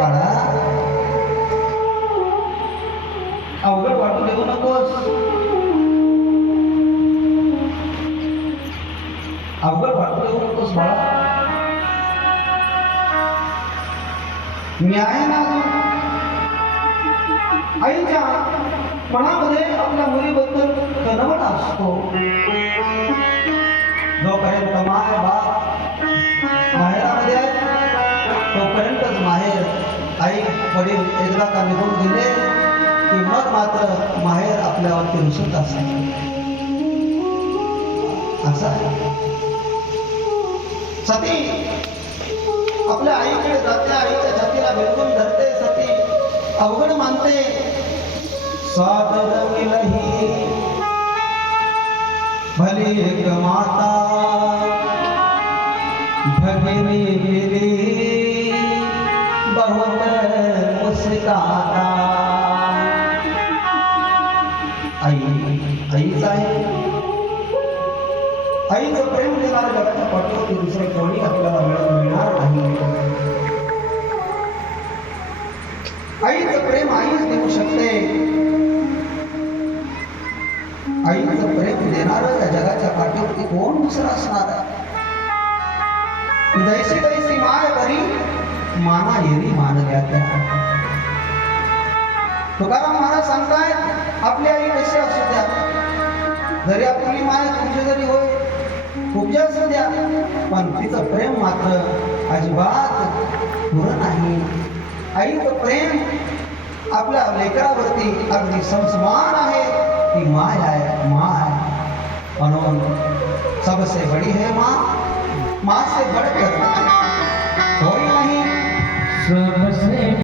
बाळा. अवघड वाटू देऊ नकोस. अवघड वाटू देऊ नकोस बाळा. मी आहे ना. आईच्या मनामध्ये आपल्या मुलीबद्दल कनवट असतो. जोपर्यंत माय वडील एकदा का निघून गेले की मग मात्र माहेर आपल्यावरती रुसत असं सती आपल्या आईकडे जाते आईच्या छातीला बिलकुल धरते सती अवघड मानते. सादर मिलही. भली एक माता. भगिनी मिली. बहुत मुस्काता आई आईच आहे. आईचं प्रेम देणार जगाच्या पाठीवरती दुसरे कोणी आपल्याला मिळत मिळणार नाही? आईचं प्रेम आईच देऊ शकते. आईचं प्रेम देणार या जगाच्या पाठीवरती कोण दुसरा असणार? आहे दैसी दैसी माय बरी माना येरी मानल्या त्या. तुकाराम महाराज सांगतायत आपली आई कशी असू द्या? जरी आपली माय तुमची जरी होय खूप असू द्या. पण तिचं प्रेम मात्र अजिबात पुरं नाही. आईचं प्रेम आपल्या लेकरावरती अगदी संस्मान आहे. ती माय आहे माय. म्हणून सबसे बड़ी है माँ माँ से बढ़कर कोई नहीं